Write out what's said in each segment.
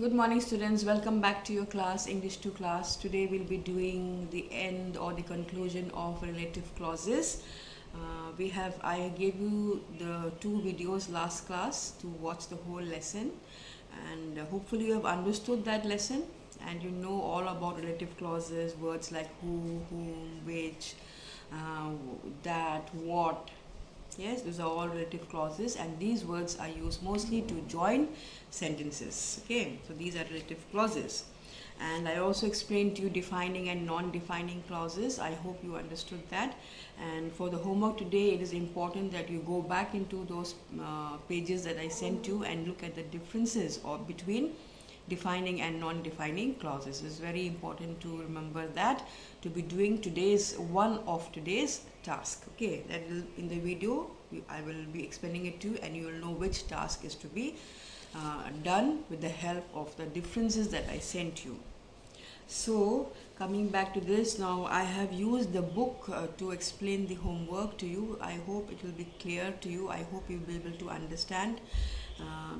Good morning, students. Welcome back to your class, English 2 class. Today we'll be doing the end or the conclusion of relative clauses. I gave you the 2 videos last class to watch the whole lesson, and hopefully you have understood that lesson and you know all about relative clauses, words like who, whom, which, that, what. Yes, those are all relative clauses, and these words are used mostly to join sentences. Okay, so these are relative clauses. And I also explained to you defining and non-defining clauses. I hope you understood that. And for the homework today, it is important that you go back into those pages that I sent you and look at the differences between defining and non-defining clauses. It's very important to remember that to be doing one of today's task. Okay, that will in the video I will be explaining it to you, and you will know which task is to be done with the help of the differences that I sent you. So coming back to this, now I have used the book to explain the homework to you. I hope it will be clear to you. I hope you will be able to understand.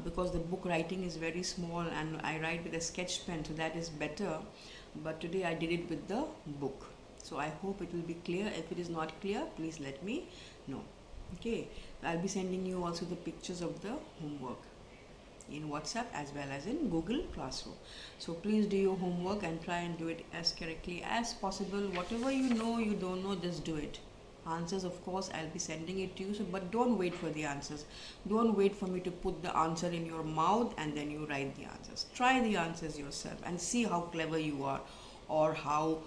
Because the book writing is very small and I write with a sketch pen, so that is better, but today I did it with the book, so I hope it will be clear. If it is not clear, please let me know. Okay, I'll be sending you also the pictures of the homework in WhatsApp as well as in Google Classroom. So please do your homework and try and do it as correctly as possible. Whatever you know, you don't know, just do it. Answers, of course, I'll be sending it to you, but don't wait for the answers. Don't wait for me to put the answer in your mouth and then you write the answers. Try the answers yourself and see how clever you are or how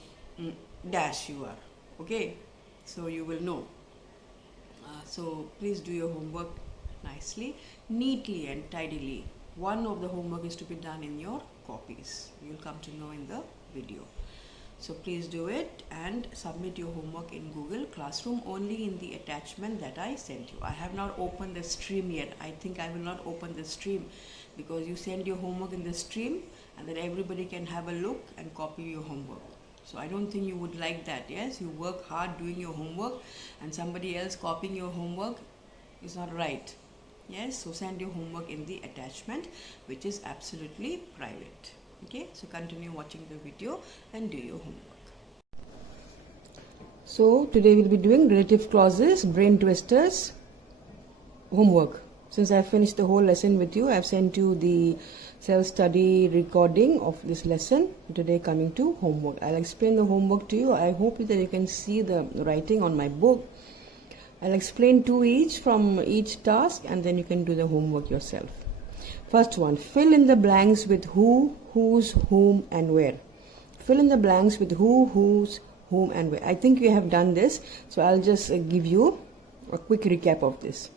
dash you are. Okay, so you will know. So please do your homework nicely, neatly and tidily. One of the homework is to be done in your copies. You'll come to know in the video. So please do it and submit your homework in Google Classroom only in the attachment that I sent you. I have not opened the stream yet. I think I will not open the stream because you send your homework in the stream and then everybody can have a look and copy your homework. So I don't think you would like that. Yes, you work hard doing your homework and somebody else copying your homework is not right. Yes, so send your homework in the attachment, which is absolutely private. Okay, so continue watching the video and do your homework. So today we'll be doing relative clauses, brain twisters, homework. Since I've finished the whole lesson with you, I've sent you the self-study recording of this lesson. Today coming to homework. I'll explain the homework to you. I hope that you can see the writing on my book. I'll explain two each from each task and then you can do the homework yourself. First one, fill in the blanks with who, whose, whom and where. Fill in the blanks with who, whose, whom and where. I think you have done this, so I'll just give you a quick recap of this.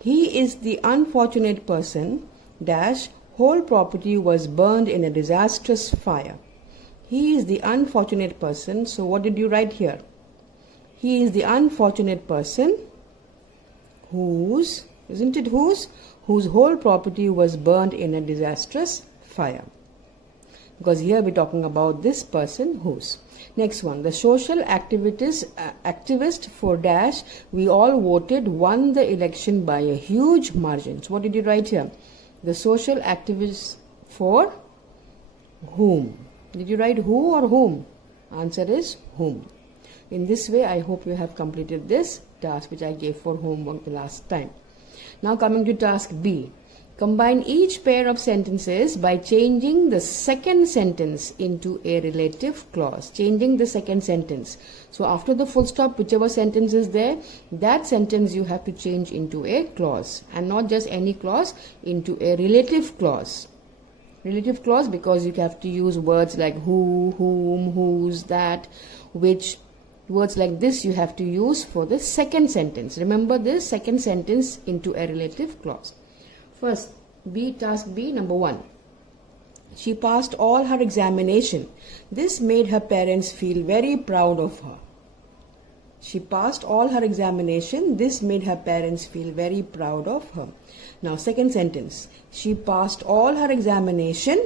He is the unfortunate person, dash, whole property was burned in a disastrous fire. He is the unfortunate person, so what did you write here? He is the unfortunate person whose, isn't it whose whole property was burned in a disastrous fire. Because here we're talking about this person whose. Next one, the social activist for dash, we all voted, won the election by a huge margin. So what did you write here? The social activist for whom? Did you write who or whom? Answer is whom. In this way, I hope you have completed this task which I gave for homework the last time. Now coming to task B. Combine each pair of sentences by changing the second sentence into a relative clause. Changing the second sentence. So after the full stop, whichever sentence is there, that sentence you have to change into a clause. And not just any clause, into a relative clause. Relative clause because you have to use words like who, whom, whose, that, which. Words like this you have to use for the second sentence. Remember this second sentence into a relative clause. First, task B, number 1. She passed all her examination. This made her parents feel very proud of her. She passed all her examination. This made her parents feel very proud of her. Now, second sentence. She passed all her examination.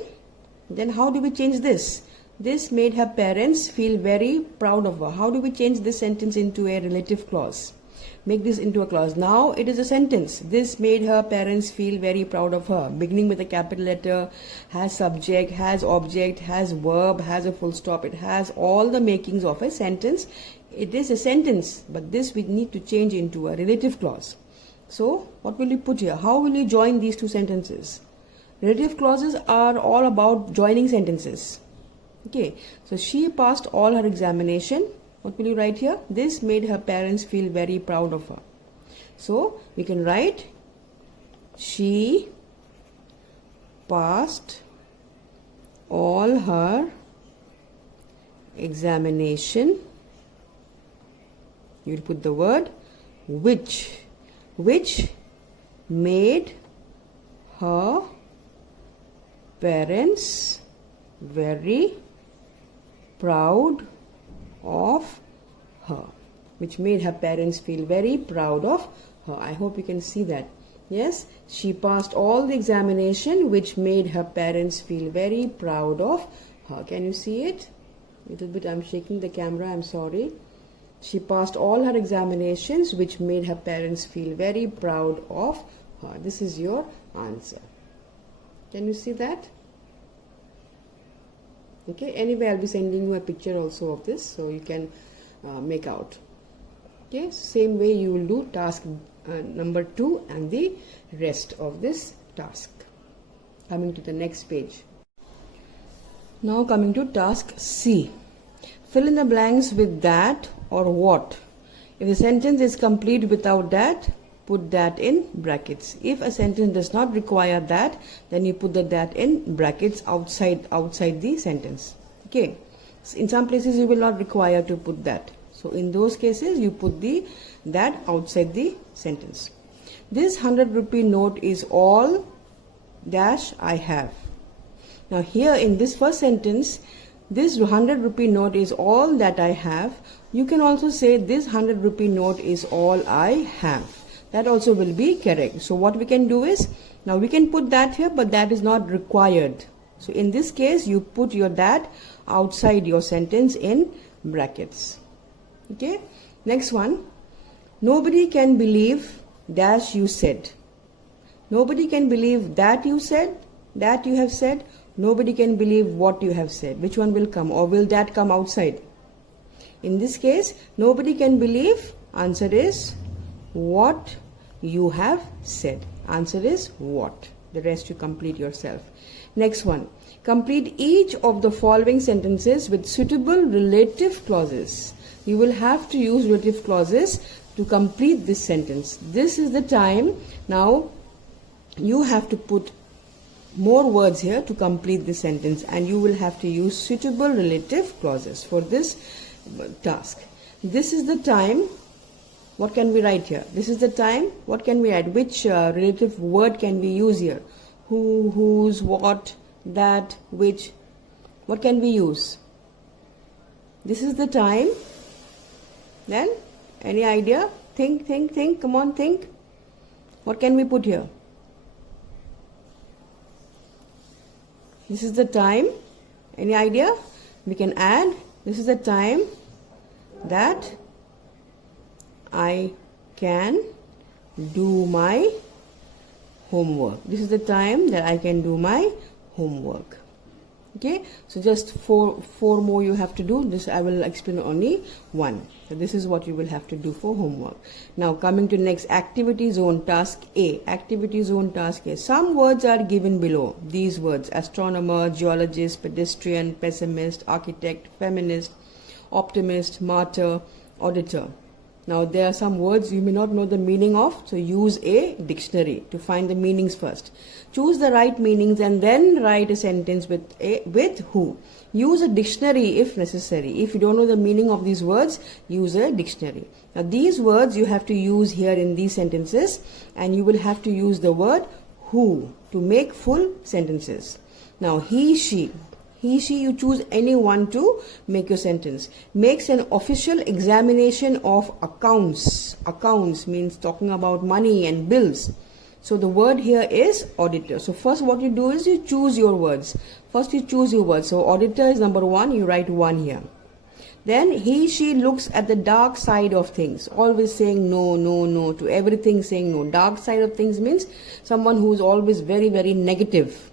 Then how do we change this? This made her parents feel very proud of her. How do we change this sentence into a relative clause? Make this into a clause. Now it is a sentence. This made her parents feel very proud of her. Beginning with a capital letter, has subject, has object, has verb, has a full stop. It has all the makings of a sentence. It is a sentence, but this we need to change into a relative clause. So what will you put here? How will you join these two sentences? Relative clauses are all about joining sentences. Okay, so she passed all her examination. What will you write here? This made her parents feel very proud of her. So we can write she passed all her examination. You will put the word which made her parents very proud of her. Which made her parents feel very proud of her. I hope you can see that. Yes, she passed all the examination, which made her parents feel very proud of her. Can you see it? Little bit, I'm shaking the camera, I'm sorry. She passed all her examinations, which made her parents feel very proud of her. This is your answer. Can you see that? Okay, anyway, I'll be sending you a picture also of this, so you can make out. Okay, same way you will do task number 2 and the rest of this task. Coming to the next page. Now coming to task C. Fill in the blanks with that or what. If the sentence is complete without that, put that in brackets. If a sentence does not require that, then you put the that in brackets outside the sentence. Okay. In some places you will not require to put that. So in those cases you put the that outside the sentence. This 100 rupee note is all dash I have. Now here in this first sentence, this 100 rupee note is all that I have. You can also say this 100 rupee note is all I have. That also will be correct. So what we can do is, now we can put that here, but that is not required. So in this case, you put your that outside your sentence in brackets. Okay. Next one. Nobody can believe dash you said. Nobody can believe that you said, that you have said. Nobody can believe what you have said. Which one will come, or will that come outside? In this case, nobody can believe, answer is what you have said. Answer is what. The rest you complete yourself. Next one. Complete each of the following sentences with suitable relative clauses. You will have to use relative clauses to complete this sentence. This is the time. Now you have to put more words here to complete the sentence, and you will have to use suitable relative clauses for this task. This is the time. What can we write here? This is the time. What can we add? Which relative word can we use here? Who, whose, what, that, which. What can we use? This is the time. Then, any idea? Think. Come on, think. What can we put here? This is the time. Any idea? We can add. This is the time that I can do my homework. This is the time that I can do my homework. Okay, so just four more you have to do. This I will explain only one. So this is what you will have to do for homework. Now coming to next, activity zone task A. Activity zone task A. Some words are given below. These words: astronomer, geologist, pedestrian, pessimist, architect, feminist, optimist, martyr, auditor. Now there are some words you may not know the meaning of, so use a dictionary to find the meanings first. Choose the right meanings and then write a sentence with who. Use a dictionary if necessary. If you don't know the meaning of these words, use a dictionary. Now these words you have to use here in these sentences, and you will have to use the word who to make full sentences. Now he, she, you choose any one to make your sentence. Makes an official examination of accounts. Accounts means talking about money and bills. So the word here is auditor. So first what you do is you choose your words. First you choose your words. So auditor is number 1, you write 1 here. Then he, she looks at the dark side of things. Always saying no, no, no to everything, saying no. Dark side of things means someone who is always very, very negative.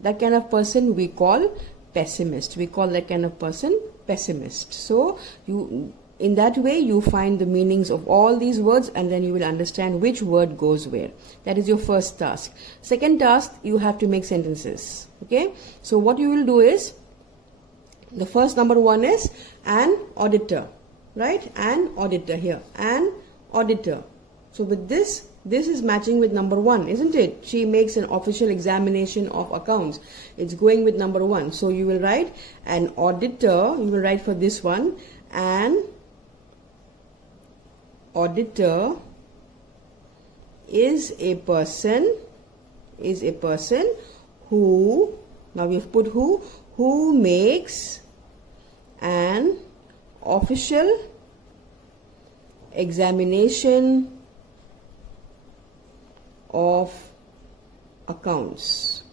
That kind of person we call pessimist. We call that kind of person pessimist. So in that way you find the meanings of all these words, and then you will understand which word goes where. That is your first task. Second task, you have to make sentences. Okay, so what you will do is, the first number one is an auditor, right? An auditor here, an auditor. So with this is matching with number one, isn't it? She makes an official examination of accounts. It's going with number one. So you will write an auditor. You will write for this one, an auditor is a person who, now we have put who makes an official examination of accounts.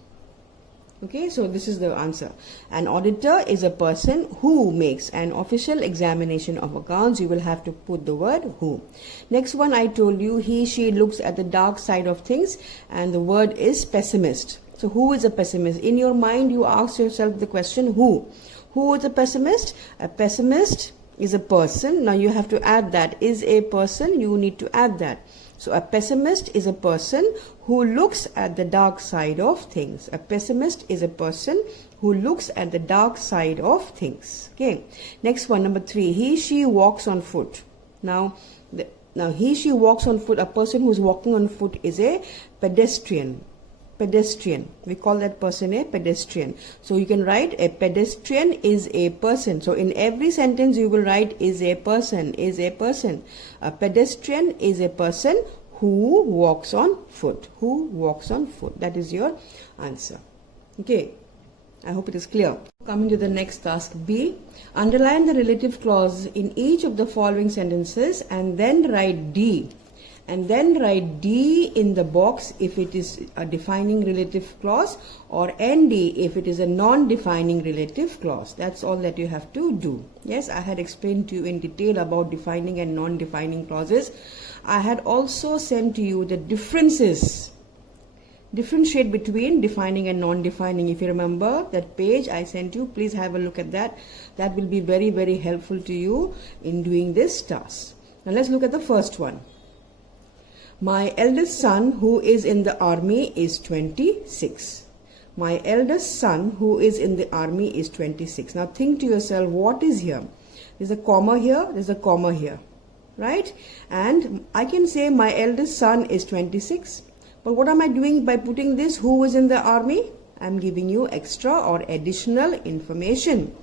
Okay, so this is the answer. An auditor is a person who makes an official examination of accounts. You will have to put the word who. Next one, I told you, he, she looks at the dark side of things, and the word is pessimist. So who is a pessimist? In your mind, you ask yourself the question who. Who is a pessimist? A pessimist is a person. Now you have to add that. Is a person, you need to add that. So a pessimist is a person who looks at the dark side of things. A pessimist is a person who looks at the dark side of things. Okay. Next one, number 3. He, she walks on foot. Now he, she walks on foot. A person who is walking on foot is a pedestrian. Pedestrian. We call that person a pedestrian. So you can write a pedestrian is a person. So in every sentence you will write is a person, is a person. A pedestrian is a person who walks on foot. Who walks on foot. That is your answer. Okay. I hope it is clear. Coming to the next task B. Underline the relative clause in each of the following sentences and then write D. And then write D in the box if it is a defining relative clause, or ND if it is a non-defining relative clause. That's all that you have to do. Yes, I had explained to you in detail about defining and non-defining clauses. I had also sent to you the differences. Differentiate between defining and non-defining. If you remember that page I sent you, please have a look at that. That will be very, very helpful to you in doing this task. Now let's look at the first one. My eldest son who is in the army is 26. My eldest son who is in the army is 26. Now think to yourself, what is here? There's a comma here, there's a comma here, right? And I can say my eldest son is 26. But what am I doing by putting this who is in the army? I'm giving you extra or additional information.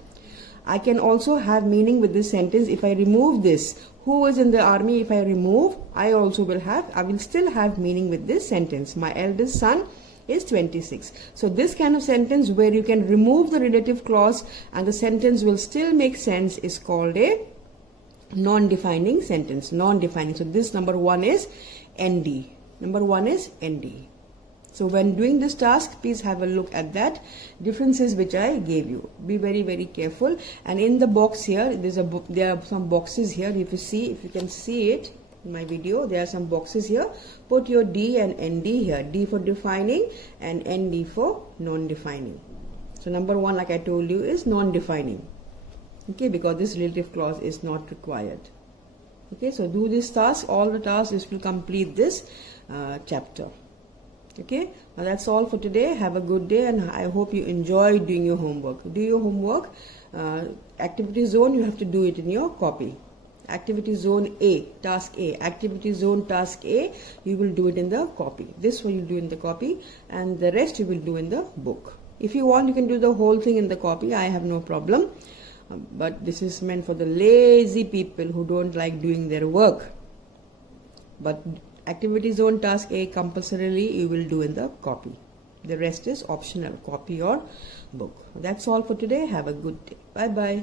I can also have meaning with this sentence if I remove this. Who is in the army? If I remove, I will still have meaning with this sentence. My eldest son is 26. So this kind of sentence where you can remove the relative clause and the sentence will still make sense is called a non-defining sentence. Non-defining. So this number 1 is ND. Number 1 is ND. So when doing this task, please have a look at that differences which I gave you. Be very, very careful. And in the box here, there are some boxes here. If you can see it in my video, there are some boxes here. Put your D and ND here. D for defining and ND for non-defining. So number 1, like I told you, is non-defining. Okay, because this relative clause is not required. Okay, so do this task. All the tasks will complete this chapter. Okay, now that's all for today. Have a good day and I hope you enjoy doing your homework. Do your homework. Activity zone, you have to do it in your copy. Activity zone A, task A. Activity zone task A, you will do it in the copy. This one you do in the copy and the rest you will do in the book. If you want, you can do the whole thing in the copy. I have no problem. But this is meant for the lazy people who don't like doing their work. But activity zone task A compulsorily you will do in the copy. The rest is optional, copy or book. That's all for today. Have a good day. Bye bye.